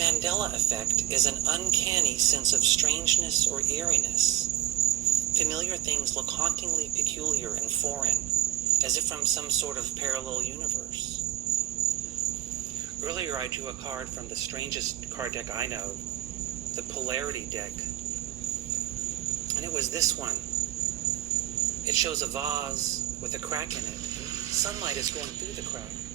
Mandela effect is an uncanny sense of strangeness or eeriness. Familiar things look hauntingly peculiar and foreign, as if from some sort of parallel universe. Earlier I drew a card from the strangest card deck I know, the Polarity deck. And it was this one. It shows a vase with a crack in it, and sunlight is going through the crack.